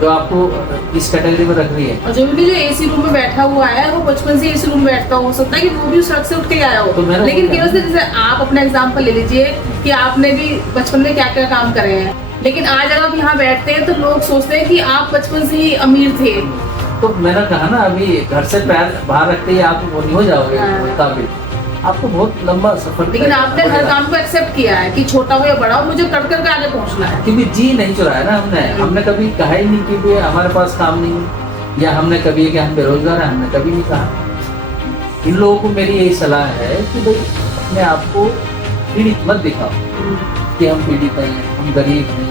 जो आपको इस कैटेगरी में रख रही है। और जो भी जो एसी रूम में बैठा हुआ है वो बचपन से एसी रूम में बैठता हो सकता है कि वो भी उस सड़क से उठ के आया हो, तो लेकिन केवल से जैसे आप अपना एग्जांपल ले लीजिए कि आपने भी बचपन में क्या क्या काम करे हैं, लेकिन आज अगर आप यहाँ बैठते हैं तो लोग सोचते हैं कि आप बचपन से ही अमीर थे। तो मैंने कहा ना, अभी घर से पैर बाहर रखते ही आप वो नहीं हो जाओगे काबिल, आपको बहुत लंबा सफर। लेकिन आपने हर काम को एक्सेप्ट किया है कि छोटा हो या बड़ा हो, मुझे कर कर के आगे पहुंचना है। क्योंकि जी नहीं चुराया ना हमने कभी कहा ही नहीं कि भाई हमारे पास काम नहीं है, या हमने कभी कि हम बेरोजगार हैं, हमने कभी नहीं कहा। इन लोगों को मेरी यही सलाह है कि भाई अपने आप को पीड़ित मत दिखाओ कि हम पीड़ित हैं, हम गरीब हैं,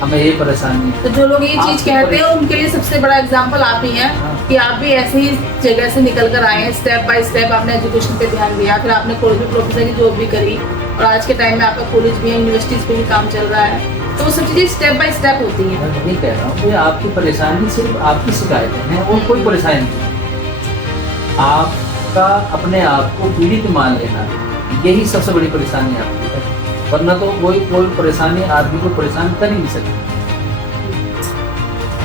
हमें ये परेशानी है। तो जो लोग ये चीज कहते हैं उनके लिए सबसे बड़ा एग्जांपल आप ही हैं कि आप भी ऐसे ही जगह से निकल कर आए हैं। स्टेप बाय स्टेप आपने एजुकेशन पे ध्यान दिया, फिर आपने कॉलेज में प्रोफेसर की जॉब भी करी, और आज के टाइम में आपका कॉलेज भी है, यूनिवर्सिटीज पे भी काम चल रहा है। तो वो सब चीजें स्टेप बाय स्टेप होती हैं। मैं वही कह रहा हूँ कि आपकी परेशानी सिर्फ आपकी शिकायतें हैं और कोई परेशानी नहीं। आपका अपने आप को पीड़ित मान लेना, यही सबसे बड़ी परेशानी आपकी है, वरना तो कोई परेशानी आदमी को परेशान कर ही नहीं सकती।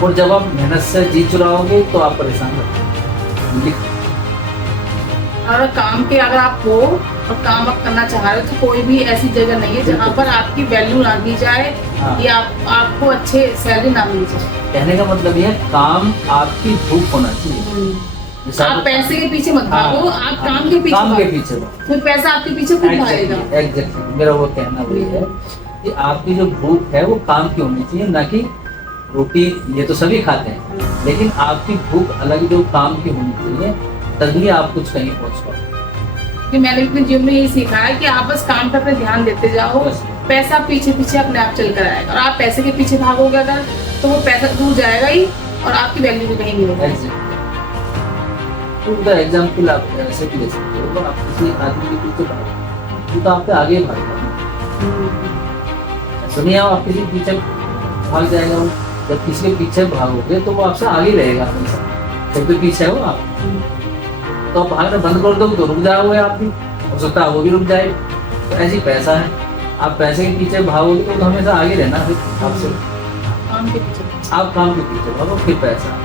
और जब आप मेहनत से जी चुराओगे तो आप परेशान होगे। और काम के अगर आप हो और काम आप करना चाह रहे हो तो कोई भी ऐसी जगह नहीं है जहाँ पर आपकी वैल्यू ना दी जाए या आपको अच्छे सैलरी ना मिल जाए। कहने का मतलब ये है, काम आपकी भूख होना चाहिए। आप पैसे के पीछे मत भागो, आप काम के पीछे फिर पैसा आपके पीछे खुद भागेगा। एग्जैक्टली मेरा वो कहना वही है कि आपकी जो भूख है वो काम की होनी चाहिए, ना कि रोटी। ये तो सभी खाते हैं, लेकिन आपकी भूख अलग जो काम की होनी चाहिए, तभी आप कुछ कहीं पहुंच पाओ। कि मैंने अपने जीवन में यही सीखा है कि आप बस काम पर अपने ध्यान देते जाओ, पैसा पीछे पीछे अपने आप चल कर आएगा। और आप पैसे के पीछे भागोगे अगर तो वो पैसा दूर जाएगा ही और आपकी वैल्यू भी कहीं नहीं होगी। एग्जाम्पल आप ऐसे भी ले सकते हो, आप किसी आदमी के पीछे भागो तो आपके आगे भागेगा। सुनिए, आप किसी पीछे भाग जाएगा, जब किसी के पीछे भागोगे तो वो आपसे आगे रहेगा हमेशा। जब तो पीछे हो आप तो आप भागना बंद कर दोगे तो रुक जाओगे आप भी, हो सकता है वो भी रुक जाए। तो ऐसी पैसा है, आप पैसे के पीछे भागोगे तो हमेशा आगे रहना फिर आपसे। आप काम के पीछे भागो फिर पैसा।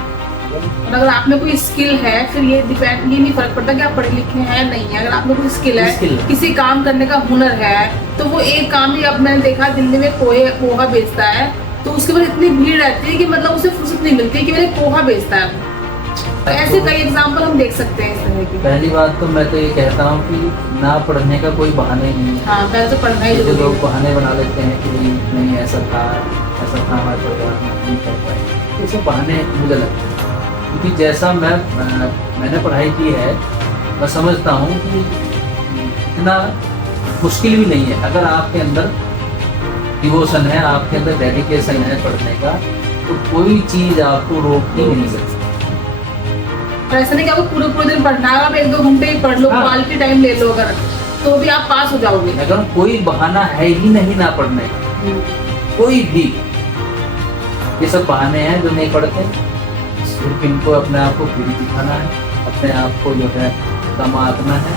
और अगर आप में कोई स्किल है, फिर ये नहीं फर्क पड़ता कि आप पढ़े लिखे हैं नहीं है। अगर आप में कोई स्किल है, किसी काम करने का हुनर है, तो वो एक काम भी अब मैंने देखा दिल्ली में पोहा बेचता है, तो उसके बाद इतनी भीड़ रहती है कि मतलब उसे फुर्सत नहीं मिलती कि मेरे पोहा बेचता है। तो ऐसे कई एग्जाम्पल हम देख सकते हैं इस तरह की। पहली बात तो मैं तो ये कहता हूँ कि ना पढ़ने का कोई बहाना ही नहीं है। हाँ, पहले तो पढ़ना ही जो लोग बहाने बना लेते हैं कि नहीं ऐसा था हमारे परिवार में नहीं कर पाए, ये सब बहाने मुझे लगते हैं। क्योंकि जैसा मैंने पढ़ाई की है, मैं समझता हूँ कि इतना मुश्किल भी नहीं है। अगर आपके अंदर डिवोशन है, आपके अंदर डेडिकेशन है पढ़ने का, तो कोई चीज़ आपको रोक ही नहीं सकती। ऐसा नहीं कि आपको पूरे दिन पढ़ना है, आप 1-2 घंटे ही पढ़ लो, क्वालिटी टाइम ले लो अगर, तो भी आप पास हो जाओगे। अगर कोई बहाना है ही नहीं ना पढ़ने का, कोई भी, ये सब बहाने हैं जो नहीं पढ़ते। सिर्फ इनको अपने आप को पूरी दिखाना है, अपने आप को जो है कमाना है,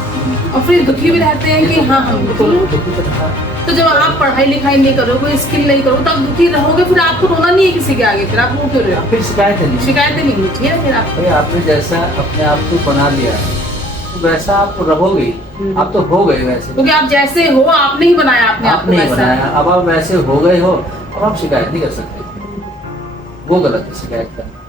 और फिर दुखी भी रहते हैं कि हाँ हम दुखी। तो जब आप पढ़ाई लिखाई नहीं करोगे, कोई स्किल नहीं करोगे, तो आप दुखी रहोगे। फिर आपको रोना नहीं है किसी के आगे, फिर आप रो क्यों रहे हो? फिर शिकायतें नहीं होती है। फिर आपने जैसा अपने आप को बना लिया तो वैसा आप रहोगे, आप तो हो गए वैसे, क्योंकि आप जैसे हो आपने ही बनाया अपने आप को वैसा। अब आप वैसे हो गए हो, अब आप शिकायत नहीं कर सकते। वो गलत है शिकायत करना।